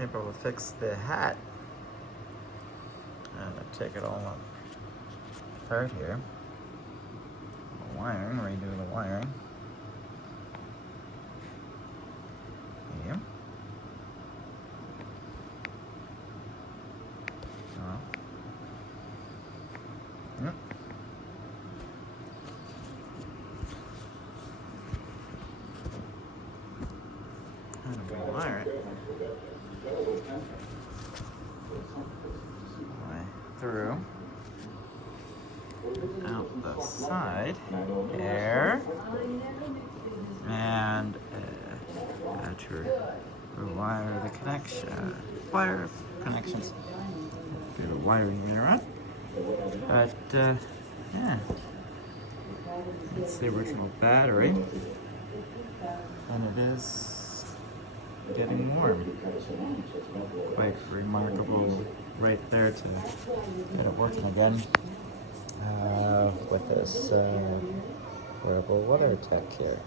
able to fix the hat. And I take it all apart here. The wiring, redo the wiring. Here. Yep. And rewire it. Through. Out the side. There. And to rewire the connection. Wire connections. Do the wiring later on. But yeah, it's the original battery, and it is getting warm. Quite remarkable right there to get it working again with this wearable weather tech here.